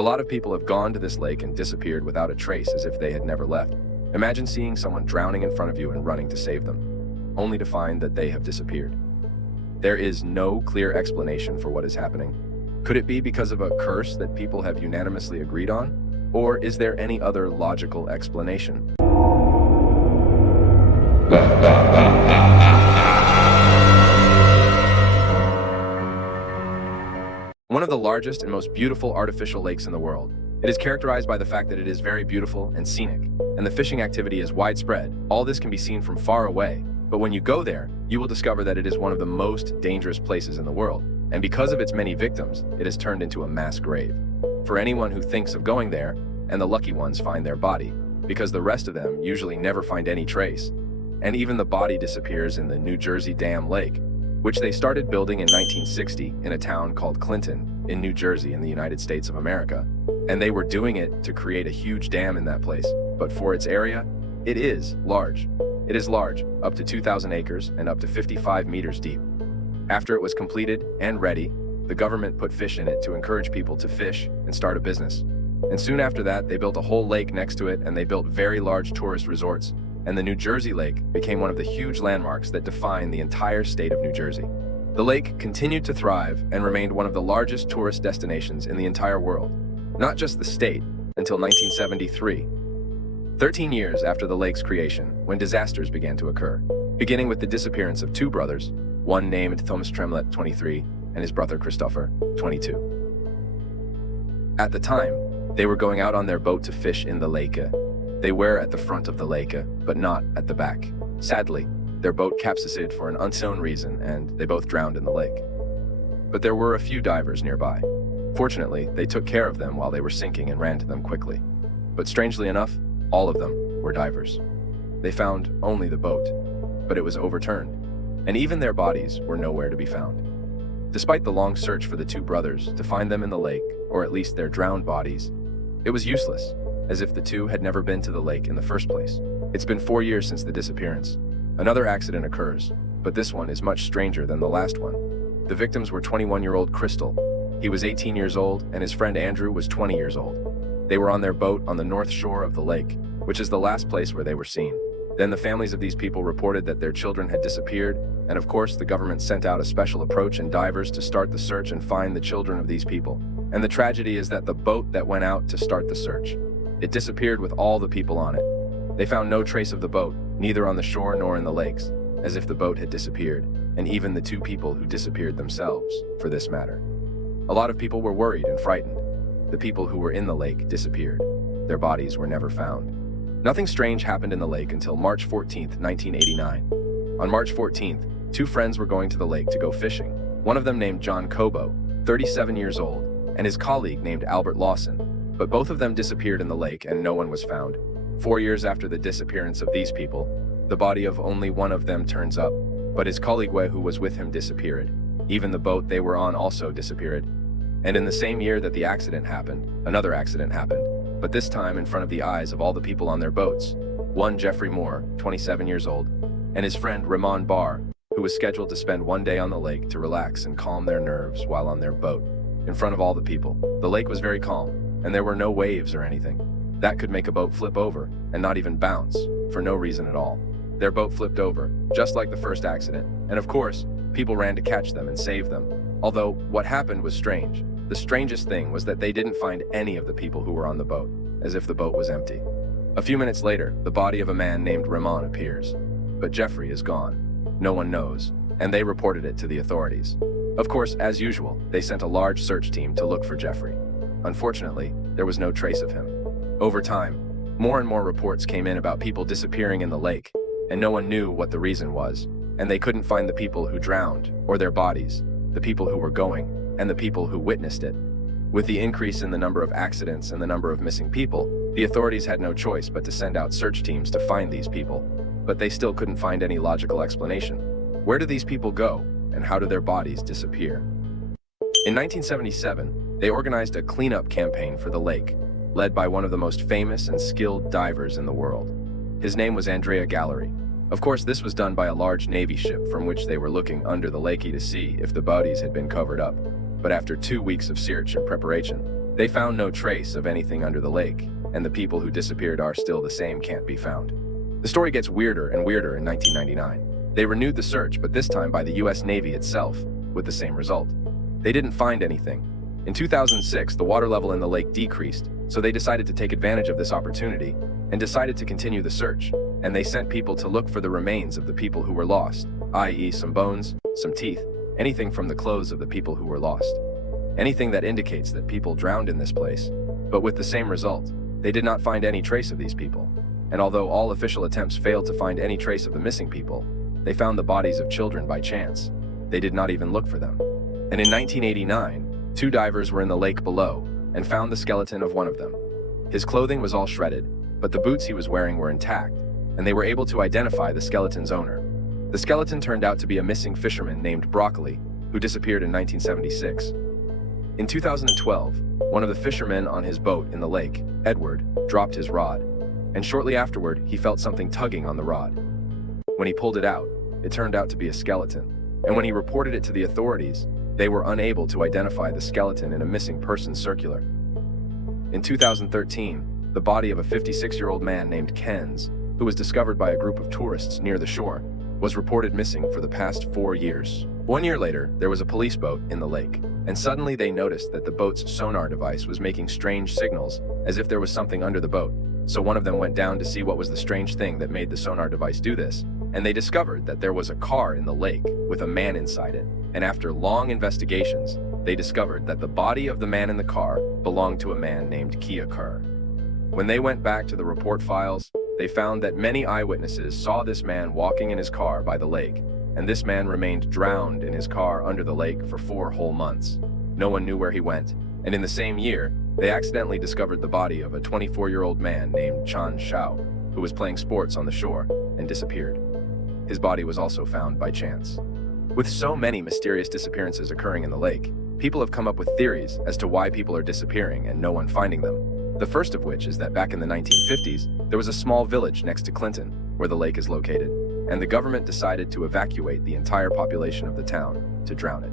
A lot of people have gone to this lake and disappeared without a trace, as if they had never left. Imagine seeing someone drowning in front of you and running to save them, only to find that they have disappeared. There is no clear explanation for what is happening. Could it be because of a curse that people have unanimously agreed on? Or is there any other logical explanation? One of the largest and most beautiful artificial lakes in the world. It is characterized by the fact that it is very beautiful and scenic, and the fishing activity is widespread. All this can be seen from far away, but when you go there, you will discover that it is one of the most dangerous places in the world, and because of its many victims, it has turned into a mass grave. For anyone who thinks of going there, and the lucky ones find their body, because the rest of them usually never find any trace. And even the body disappears in the New Jersey Dam Lake, which they started building in 1960 in a town called Clinton in New Jersey in the United States of America. And they were doing it to create a huge dam in that place, but for its area, it is large. It is large, up to 2,000 acres and up to 55 meters deep. After it was completed and ready, the government put fish in it to encourage people to fish and start a business. And soon after that, they built a whole lake next to it, and they built very large tourist resorts. And the New Jersey Lake became one of the huge landmarks that define the entire state of New Jersey. The lake continued to thrive and remained one of the largest tourist destinations in the entire world, not just the state, until 1973. 13 years after the lake's creation, when disasters began to occur, beginning with the disappearance of two brothers, one named Thomas Tremlett, 23, and his brother Christopher, 22. At the time, they were going out on their boat to fish in the lake. They were at the front of the lake, but not at the back. Sadly, their boat capsized for an unknown reason, and they both drowned in the lake. But there were a few divers nearby. Fortunately, they took care of them while they were sinking and ran to them quickly. But strangely enough, all of them were divers. They found only the boat, but it was overturned, and even their bodies were nowhere to be found. Despite the long search for the two brothers to find them in the lake, or at least their drowned bodies, it was useless, as if the two had never been to the lake in the first place. It's been 4 years since the disappearance. Another accident occurs, but this one is much stranger than the last one. The victims were 21-year-old Crystal. He was 18 years old, and his friend Andrew was 20 years old. They were on their boat on the north shore of the lake, which is the last place where they were seen. Then the families of these people reported that their children had disappeared, and of course the government sent out a special approach and divers to start the search and find the children of these people. And the tragedy is that the boat that went out to start the search, it disappeared with all the people on it. They found no trace of the boat, neither on the shore nor in the lakes, as if the boat had disappeared, and even the two people who disappeared themselves, for this matter. A lot of people were worried and frightened. The people who were in the lake disappeared. Their bodies were never found. Nothing strange happened in the lake until March 14th, 1989. On March 14th, two friends were going to the lake to go fishing. One of them named John Cobo, 37 years old, and his colleague named Albert Lawson. But both of them disappeared in the lake and no one was found. 4 years after the disappearance of these people, the body of only one of them turns up, but his colleague who was with him disappeared. Even the boat they were on also disappeared. And in the same year that the accident happened, another accident happened, but this time in front of the eyes of all the people on their boats. One Jeffrey Moore, 27 years old, and his friend Ramon Barr, who was scheduled to spend one day on the lake to relax and calm their nerves while on their boat. In front of all the people, the lake was very calm, and there were no waves or anything. That could make a boat flip over, and not even bounce, for no reason at all. Their boat flipped over, just like the first accident, and of course, people ran to catch them and save them. Although, what happened was strange. The strangest thing was that they didn't find any of the people who were on the boat, as if the boat was empty. A few minutes later, the body of a man named Ramon appears. But Jeffrey is gone. No one knows, and they reported it to the authorities. Of course, as usual, they sent a large search team to look for Jeffrey. Unfortunately, there was no trace of him. Over time, more and more reports came in about people disappearing in the lake, and no one knew what the reason was, and they couldn't find the people who drowned, or their bodies, the people who were going, and the people who witnessed it. With the increase in the number of accidents and the number of missing people, the authorities had no choice but to send out search teams to find these people, but they still couldn't find any logical explanation. Where do these people go, and how do their bodies disappear? In 1977, they organized a cleanup campaign for the lake, led by one of the most famous and skilled divers in the world. His name was Andrea Gallery. Of course, this was done by a large Navy ship from which they were looking under the lakey to see if the bodies had been covered up. But after 2 weeks of search and preparation, They found no trace of anything under the lake, and the people who disappeared are still the same can't be found. The story gets weirder and weirder in 1999. They renewed the search, but this time by the US Navy itself, with the same result. They didn't find anything. In 2006, the water level in the lake decreased, so they decided to take advantage of this opportunity and decided to continue the search, and they sent people to look for the remains of the people who were lost, i.e. some bones, some teeth, anything from the clothes of the people who were lost. Anything that indicates that people drowned in this place, but with the same result. They did not find any trace of these people, and although all official attempts failed to find any trace of the missing people, they found the bodies of children by chance. They did not even look for them. And in 1989, 2 divers were in the lake below and found the skeleton of one of them. His clothing was all shredded, but the boots he was wearing were intact, and they were able to identify the skeleton's owner. The skeleton turned out to be a missing fisherman named Broccoli, who disappeared in 1976. In 2012, one of the fishermen on his boat in the lake, Edward, dropped his rod, and shortly afterward, he felt something tugging on the rod. When he pulled it out, it turned out to be a skeleton, and when he reported it to the authorities, they were unable to identify the skeleton in a missing persons circular. In 2013, the body of a 56-year-old man named Kenz, who was discovered by a group of tourists near the shore, was reported missing for the past 4 years. 1 year later, there was a police boat in the lake, and suddenly they noticed that the boat's sonar device was making strange signals, as if there was something under the boat. So one of them went down to see what was the strange thing that made the sonar device do this, and they discovered that there was a car in the lake with a man inside it, and after long investigations, they discovered that the body of the man in the car belonged to a man named Kia Kerr. When they went back to the report files, they found that many eyewitnesses saw this man walking in his car by the lake, and this man remained drowned in his car under the lake for 4 whole months. No one knew where he went, and in the same year, they accidentally discovered the body of a 24-year-old man named Chan Shao, who was playing sports on the shore and disappeared. His body was also found by chance. With so many mysterious disappearances occurring in the lake, people have come up with theories as to why people are disappearing and no one finding them. The first of which is that back in the 1950s, there was a small village next to Clinton, where the lake is located, and the government decided to evacuate the entire population of the town to drown it.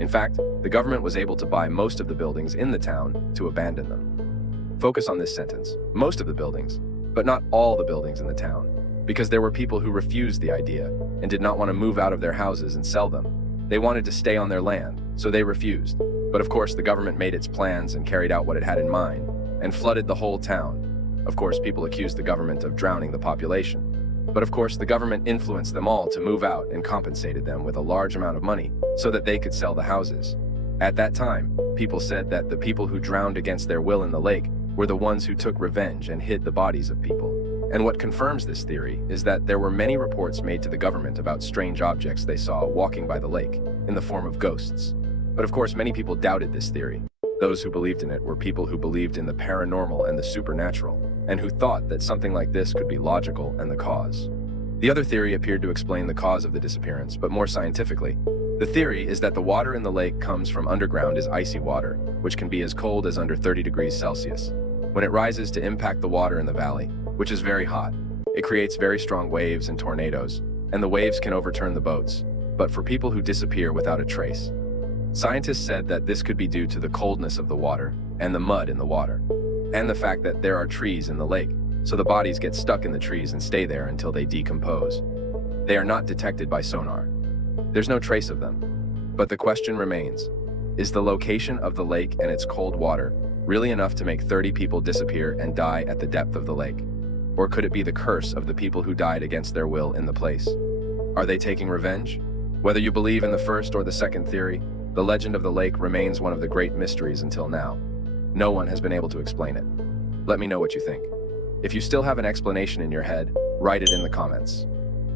In fact, the government was able to buy most of the buildings in the town to abandon them. Focus on this sentence, most of the buildings, but not all the buildings in the town, because there were people who refused the idea and did not want to move out of their houses and sell them. They wanted to stay on their land, so they refused. But of course, the government made its plans and carried out what it had in mind, and flooded the whole town. Of course, people accused the government of drowning the population. But of course, the government influenced them all to move out and compensated them with a large amount of money so that they could sell the houses. At that time, people said that the people who drowned against their will in the lake were the ones who took revenge and hid the bodies of people. And what confirms this theory is that there were many reports made to the government about strange objects they saw walking by the lake in the form of ghosts. But of course, many people doubted this theory. Those who believed in it were people who believed in the paranormal and the supernatural, and who thought that something like this could be logical and the cause. The other theory appeared to explain the cause of the disappearance, but more scientifically. The theory is that the water in the lake comes from underground as icy water, which can be as cold as under 30 degrees Celsius. When it rises to impact the water in the valley, which is very hot, it creates very strong waves and tornadoes, and the waves can overturn the boats, but for people who disappear without a trace. Scientists said that this could be due to the coldness of the water and the mud in the water, and the fact that there are trees in the lake, so the bodies get stuck in the trees and stay there until they decompose. They are not detected by sonar. There's no trace of them. But the question remains, is the location of the lake and its cold water really enough to make 30 people disappear and die at the depth of the lake? Or could it be the curse of the people who died against their will in the place? Are they taking revenge? Whether you believe in the first or the second theory, the legend of the lake remains one of the great mysteries until now. No one has been able to explain it. Let me know what you think. If you still have an explanation in your head, write it in the comments.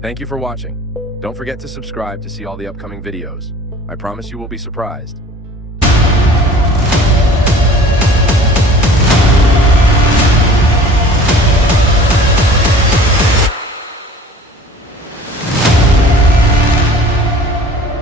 Thank you for watching. Don't forget to subscribe to see all the upcoming videos. I promise you will be surprised.